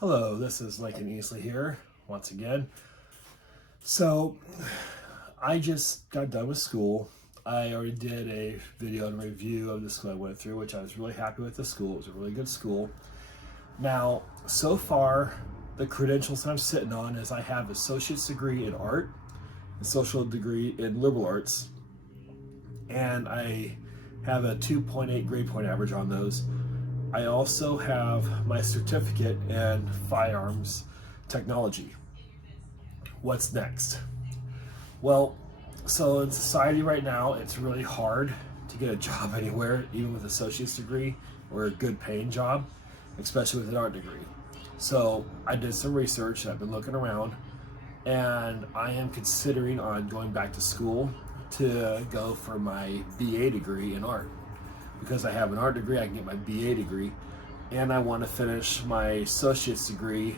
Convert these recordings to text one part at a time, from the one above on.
Hello, this is Lincoln Easley here once again. So, I just got done with school. I already did a video and review of the school I went through, which I was really happy with the school. It was a really good school. Now, so far, the credentials that I'm sitting on is I have an associate's degree in art, a social degree in liberal arts, and I have a 2.8 grade point average on those. I also have my certificate in firearms technology. What's next? Well, so in society right now, it's really hard to get a job anywhere, even with an associate's degree or a good paying job, especially with an art degree. So I did some research, I've been looking around, and I am considering on going back to school to go for my BA degree in art. Because I have an art degree, I can get my BA degree, and I want to finish my associate's degree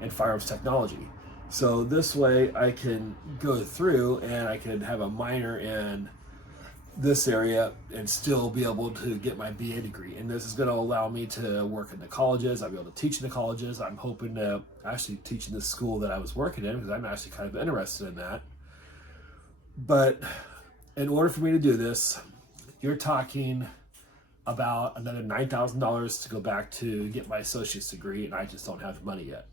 in firearms technology. So this way I can go through and I can have a minor in this area and still be able to get my BA degree. And this is going to allow me to work in the colleges. I'll be able to teach in the colleges. I'm hoping to actually teach in the school that I was working in because I'm actually kind of interested in that. But in order for me to do this, you're talking about another $9,000 to go back to get my associate's degree, and I just don't have the money yet.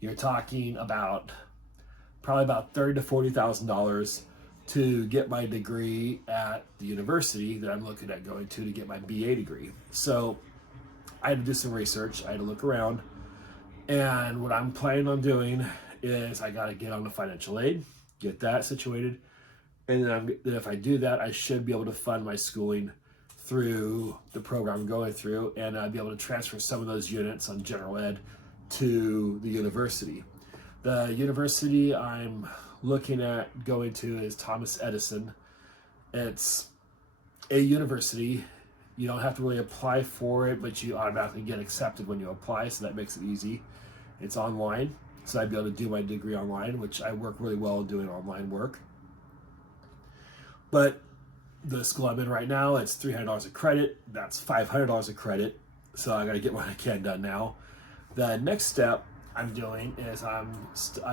You're talking about probably about $30,000 to $40,000 to get my degree at the university that I'm looking at going to get my BA degree. So I had to do some research. I had to look around, and what I'm planning on doing is I got to get on the financial aid, get that situated, and then if I do that, I should be able to fund my schooling through the program I'm going through, and I'd be able to transfer some of those units on general ed to the university. The university I'm looking at going to is Thomas Edison. It's a university. You don't have to really apply for it, but you automatically get accepted when you apply, so that makes it easy. It's online, so I'd be able to do my degree online, which I work really well doing online work. But the school I'm in right now, it's $300 a credit. That's $500 a credit. So I got to get what I can done now. The next step I'm doing is I'm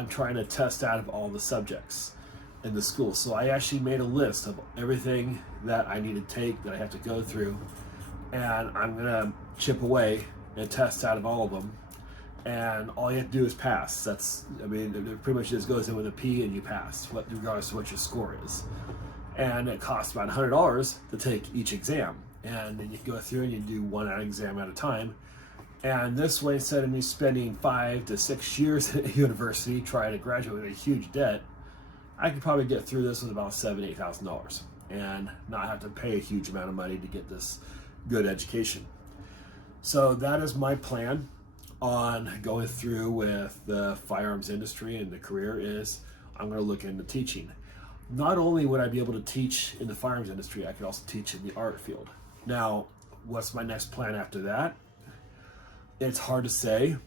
trying to test out of all the subjects in the school. So I actually made a list of everything that I need to take, that I have to go through, and I'm gonna chip away and test out of all of them. And all you have to do is pass. It pretty much just goes in with a P and you pass, regardless of what your score is. And it costs about $100 to take each exam. And then you go through and you do one exam at a time. And this way, instead of me spending 5 to 6 years at a university trying to graduate with a huge debt, I could probably get through this with about $7,000 to $8,000 and not have to pay a huge amount of money to get this good education. So that is my plan on going through with the firearms industry and the career is I'm going to look into teaching. Not only would I be able to teach in the firearms industry, I could also teach in the art field. Now, what's my next plan after that? It's hard to say,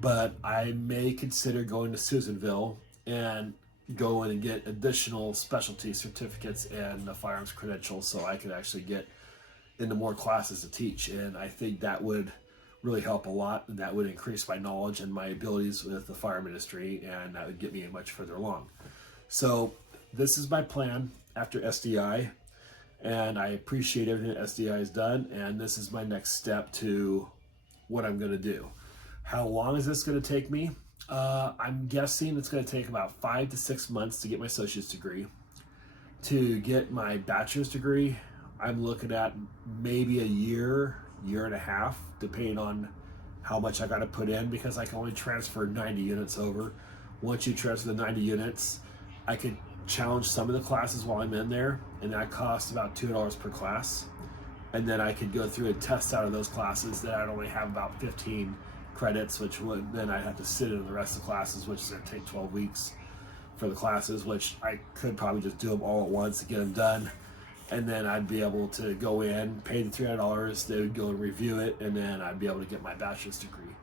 but I may consider going to Susanville and go in and get additional specialty certificates and the firearms credentials so I could actually get into more classes to teach. And I think that would really help a lot, and that would increase my knowledge and my abilities with the firearm industry, and that would get me much further along. So this is my plan after SDI, and I appreciate everything that SDI has done, and this is my next step to what I'm going to do. How long is this going to take me? I'm guessing it's going to take about 5 to 6 months to get my associate's degree. To get my bachelor's degree, I'm looking at maybe a year and a half, depending on how much I got to put in, because I can only transfer 90 units over. Once you transfer the 90 units, I could challenge some of the classes while I'm in there, and that costs about $200 per class. And then I could go through and test out of those classes that I'd only have about 15 credits, which would then I'd have to sit in the rest of the classes, which is going to take 12 weeks for the classes, which I could probably just do them all at once to get them done. And then I'd be able to go in, pay the $300, they would go and review it, and then I'd be able to get my bachelor's degree.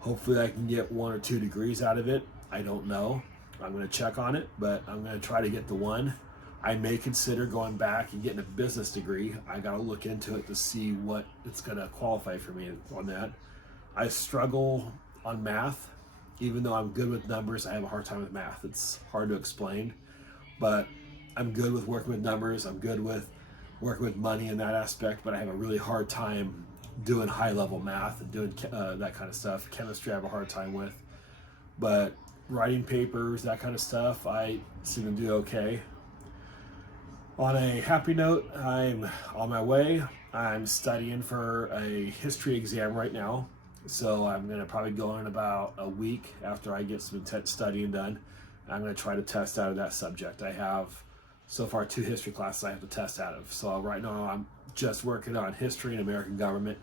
Hopefully I can get 1 or 2 degrees out of it. I don't know. I'm going to check on it, but I'm going to try to get the one. I may consider going back and getting a business degree. I got to look into it to see what it's going to qualify for me on that. I struggle on math. Even though I'm good with numbers, I have a hard time with math. It's hard to explain, but I'm good with working with numbers. I'm good with working with money in that aspect, but I have a really hard time doing high level math and doing that kind of stuff. Chemistry I have a hard time with, but writing papers, that kind of stuff, I seem to do okay. On a happy note, I'm on my way. I'm studying for a history exam right now. So I'm going to probably go in about a week after I get some studying done. I'm going to try to test out of that subject. I have so far 2 history classes I have to test out of. So right now I'm just working on history and American government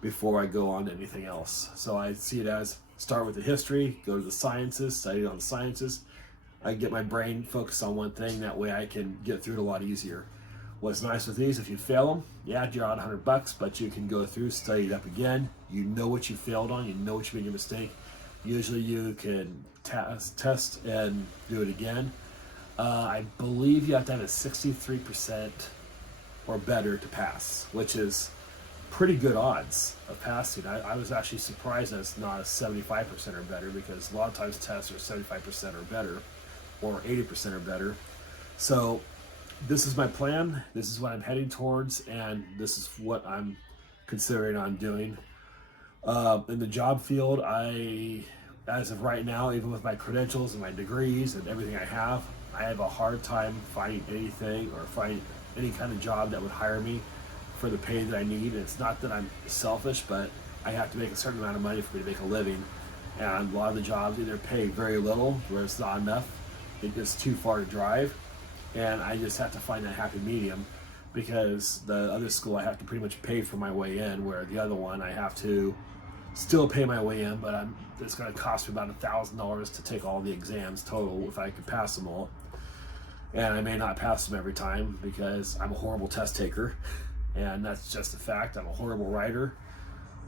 before I go on to anything else. So I see it as start with the history, go to the sciences, study on the sciences. I get my brain focused on one thing. That way I can get through it a lot easier. What's nice with these, if you fail them, yeah, you're out $100, but you can go through, study it up again. You know what you failed on, you know what you made your mistake. Usually you can test and do it again. I believe you have to have a 63% or better to pass, which is pretty good odds of passing. I was actually surprised that it's not a 75% or better, because a lot of times tests are 75% or better, or 80% or better. So this is my plan, this is what I'm heading towards, and this is what I'm considering on doing. In the job field, as of right now, even with my credentials and my degrees and everything I have a hard time finding anything or finding any kind of job that would hire me for the pay that I need. And it's not that I'm selfish, but I have to make a certain amount of money for me to make a living. And a lot of the jobs either pay very little, where it's not enough, it's just too far to drive, and I just have to find that happy medium, because the other school I have to pretty much pay for my way in, where the other one I have to still pay my way in, but it's going to cost me about $1,000 to take all the exams total if I could pass them all. And I may not pass them every time because I'm a horrible test taker, and that's just a fact. I'm a horrible writer,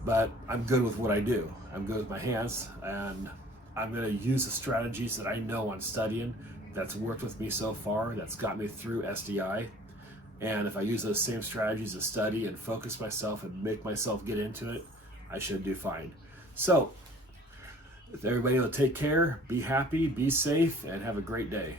but I'm good with what I do. I'm good with my hands, and I'm going to use the strategies that I know I'm studying, that's worked with me so far, that's got me through SDI. And if I use those same strategies to study and focus myself and make myself get into it, I should do fine. So, if everybody will take care, be happy, be safe, and have a great day.